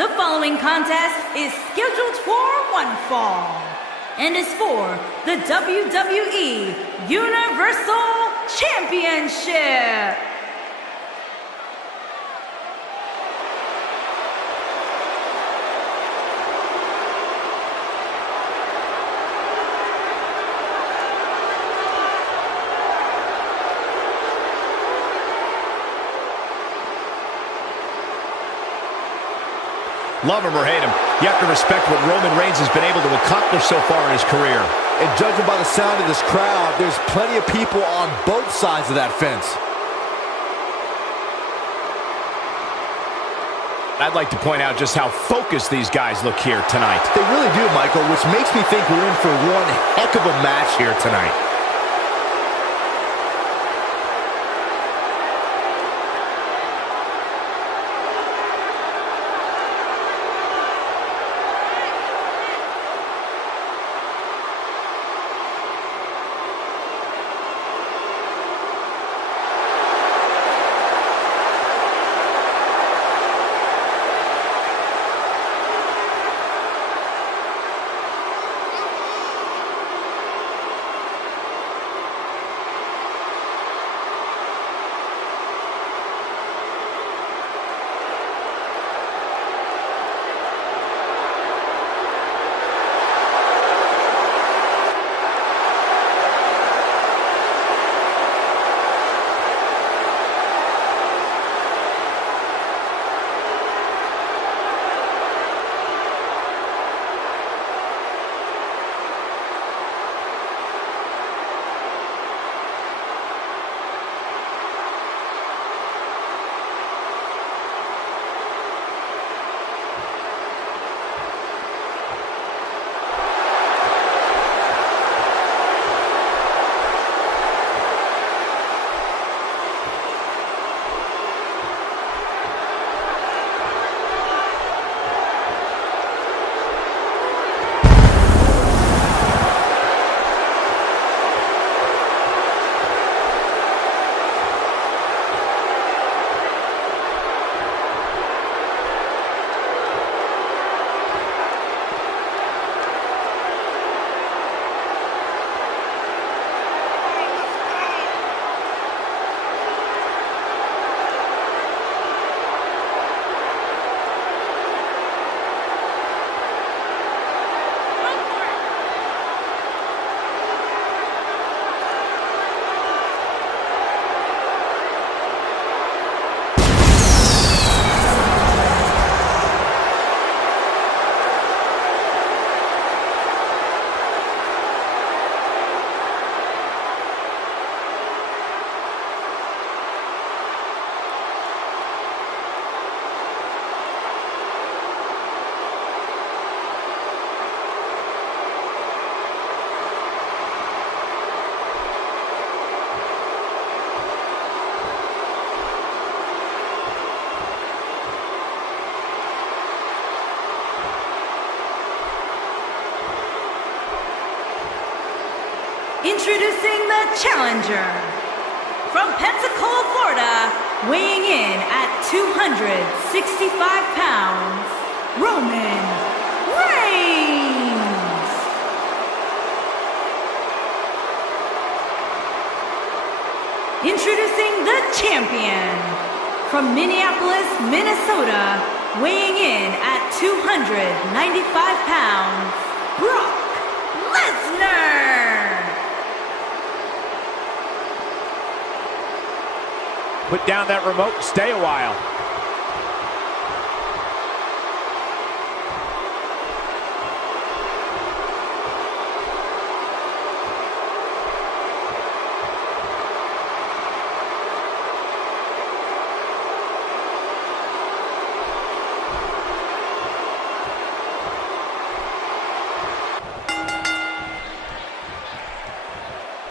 The following contest is scheduled for one fall and is for the WWE Universal Championship. Love him or hate him, you have to respect what Roman Reigns has been able to accomplish so far in his career. And judging by the sound of this crowd, there's plenty of people on both sides of that fence. I'd like to point out just how focused these guys look here tonight. They really do, Michael, which makes me think we're in for one heck of a match here tonight. Introducing the challenger from Pensacola, Florida, weighing in at 265 pounds, Roman Reigns. Introducing the champion from Minneapolis, Minnesota, weighing in at 295 pounds, Brock Lesnar. Put down that remote and stay a while.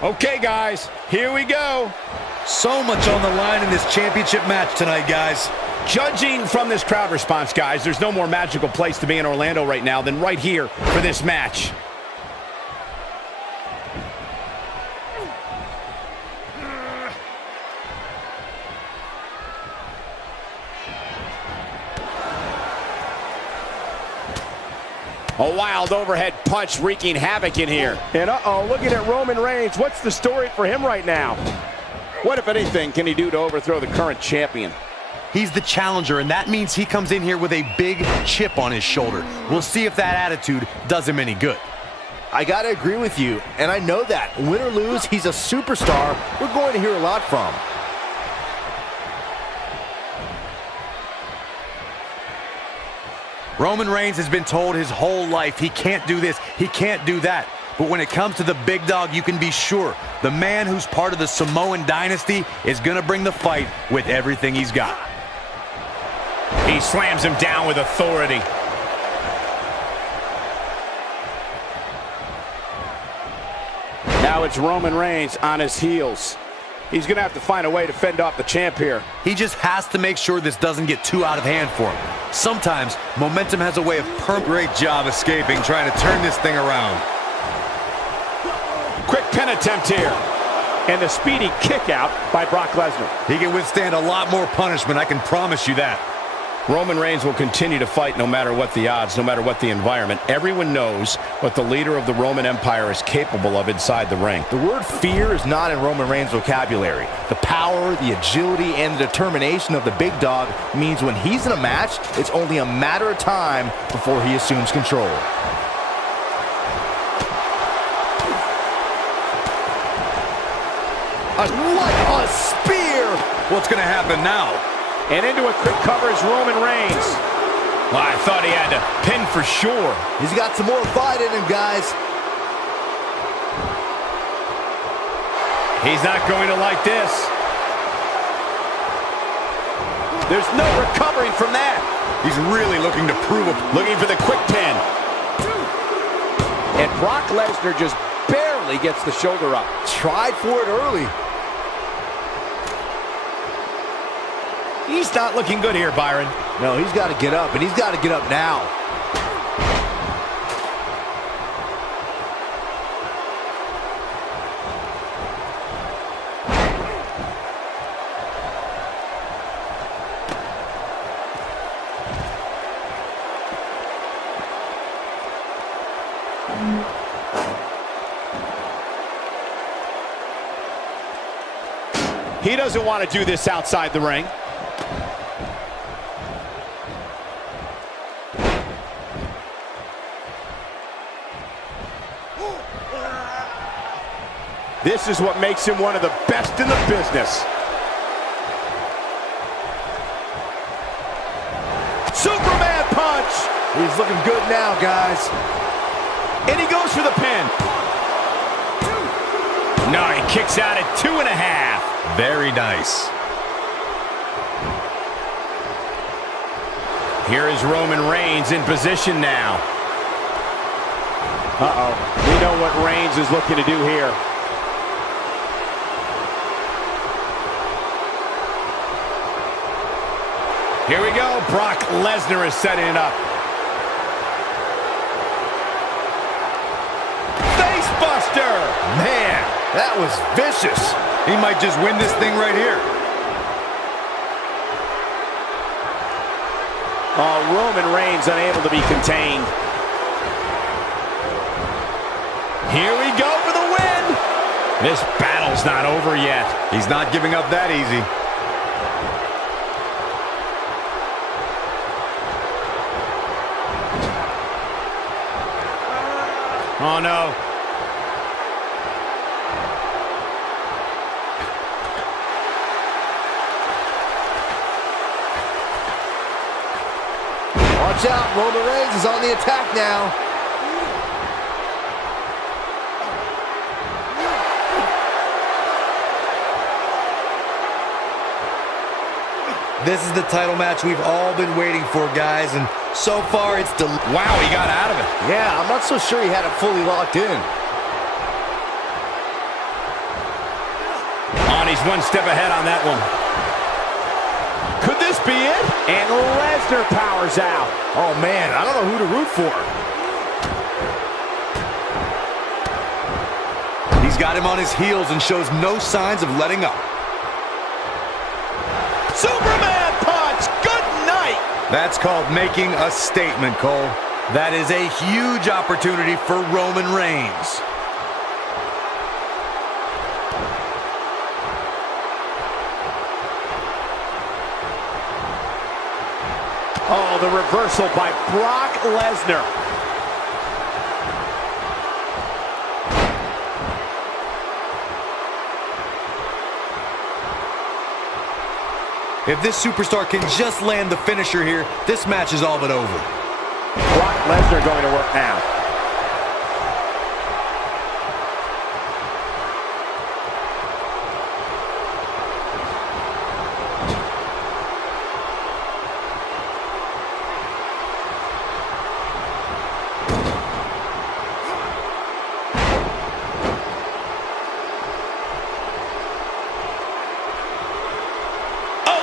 Okay, guys, here we go. So much on the line in this championship match tonight, guys. Judging from this crowd response, guys, there's no more magical place to be in Orlando right now than right here for this match. A wild overhead punch wreaking havoc in here. And looking at Roman Reigns, what's the story for him right now? What, if anything, can he do to overthrow the current champion? He's the challenger, and that means he comes in here with a big chip on his shoulder. We'll see if that attitude does him any good. I gotta agree with you, and I know that. Win or lose, he's a superstar we're going to hear a lot from. Roman Reigns has been told his whole life he can't do this, he can't do that. But when it comes to the big dog, you can be sure the man who's part of the Samoan dynasty is gonna bring the fight with everything he's got. He slams him down with authority. Now it's Roman Reigns on his heels. He's going to have to find a way to fend off the champ here. He just has to make sure this doesn't get too out of hand for him. Sometimes momentum has a way of Great job escaping, trying to turn this thing around. Quick pin attempt here. And the speedy kick out by Brock Lesnar. He can withstand a lot more punishment, I can promise you that. Roman Reigns will continue to fight no matter what the odds, no matter what the environment. Everyone knows what the leader of the Roman Empire is capable of inside the ring. The word fear is not in Roman Reigns' vocabulary. The power, the agility, and the determination of the big dog means when he's in a match, it's only a matter of time before he assumes control. Like a spear! What's going to happen now? And into a quick cover is Roman Reigns. Well, I thought he had to pin for sure. He's got some more fight in him, guys. He's not going to like this. There's no recovering from that. He's really looking to prove it. Looking for the quick pin. And Brock Lesnar just barely gets the shoulder up. Tried for it early. He's not looking good here, Byron. No, he's got to get up, and he's got to get up now. He doesn't want to do this outside the ring. This is what makes him one of the best in the business. Superman punch! He's looking good now, guys. And he goes for the pin. No, he kicks out at 2.5. Very nice. Here is Roman Reigns in position now. Uh-oh. We know what Reigns is looking to do here. Here we go. Brock Lesnar is setting it up. Face buster! Man, that was vicious. He might just win this thing right here. Oh, Roman Reigns unable to be contained. Here we go for the win. This battle's not over yet. He's not giving up that easy. Oh, no. Watch out, Roman Reigns is on the attack now. This is the title match we've all been waiting for, guys, and so far it's Wow, he got out of it. Yeah, I'm not so sure he had it fully locked in. On, he's one step ahead on that one. Could this be it? And Lesnar powers out. Oh, man, I don't know who to root for. He's got him on his heels and shows no signs of letting up. Superman punch! Good night! That's called making a statement, Cole. That is a huge opportunity for Roman Reigns. Oh, the reversal by Brock Lesnar. If this superstar can just land the finisher here, this match is all but over. Brock Lesnar going to work now.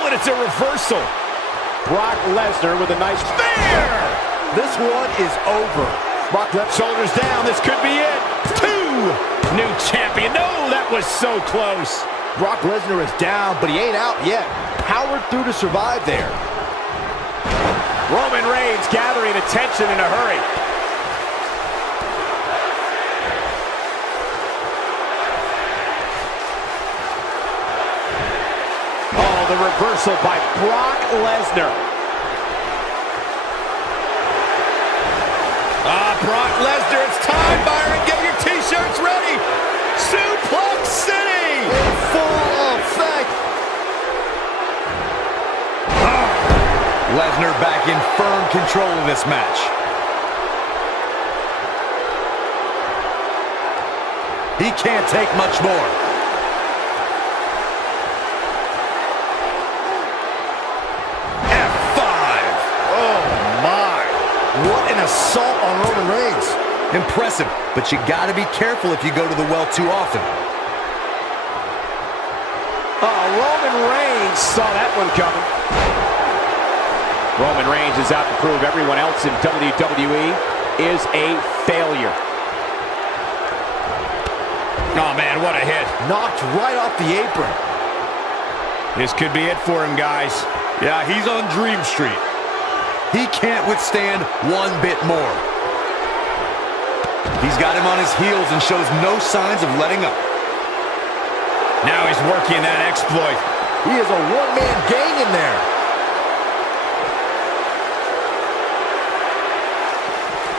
It's a reversal. Brock Lesnar with a nice spear. This one is over. Brock left shoulders down. This could be it. 2. New champion. No, that was so close. Brock Lesnar is down, but he ain't out yet. Powered through to survive there. Roman Reigns gathering attention in a hurry. The reversal by Brock Lesnar. Brock Lesnar, it's time, Byron. Get your t-shirts ready. Suplex City. In full effect. Lesnar back in firm control of this match. He can't take much more. What an assault on Roman Reigns. Impressive, but you gotta be careful if you go to the well too often. Roman Reigns saw that one coming. Roman Reigns is out to prove everyone else in WWE is a failure. Oh, man, what a hit. Knocked right off the apron. This could be it for him, guys. Yeah, he's on Dream Street. He can't withstand one bit more. He's got him on his heels and shows no signs of letting up. Now he's working that exploit. He is a one-man gang in there.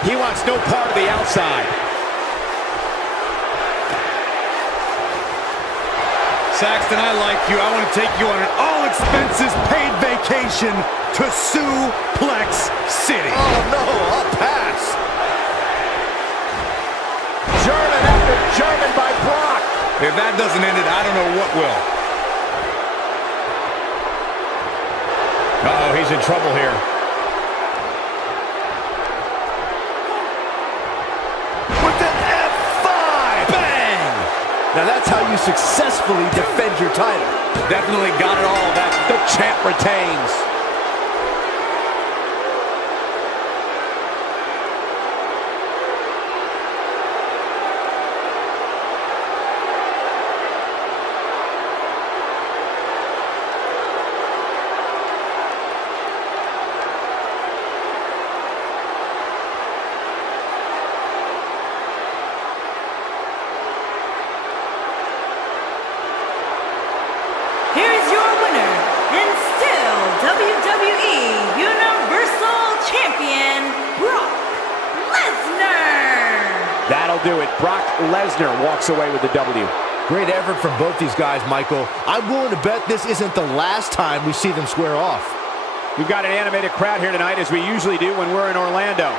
He wants no part of the outside. Saxton, I like you. I want to take you on an all-expenses-paid vacation to Suplex City. Oh, no, a pass. German after German by Brock. If that doesn't end it, I don't know what will. Uh-oh, he's in trouble here. With an F5. Bang! Now that's how you successfully defend your title. Definitely got it all. That The champ retains. Here's your winner, and still WWE Universal Champion, Brock Lesnar. That'll do it. Brock Lesnar walks away with the W. Great effort from both these guys, Michael. I'm willing to bet this isn't the last time we see them square off. We've got an animated crowd here tonight, as we usually do when we're in Orlando.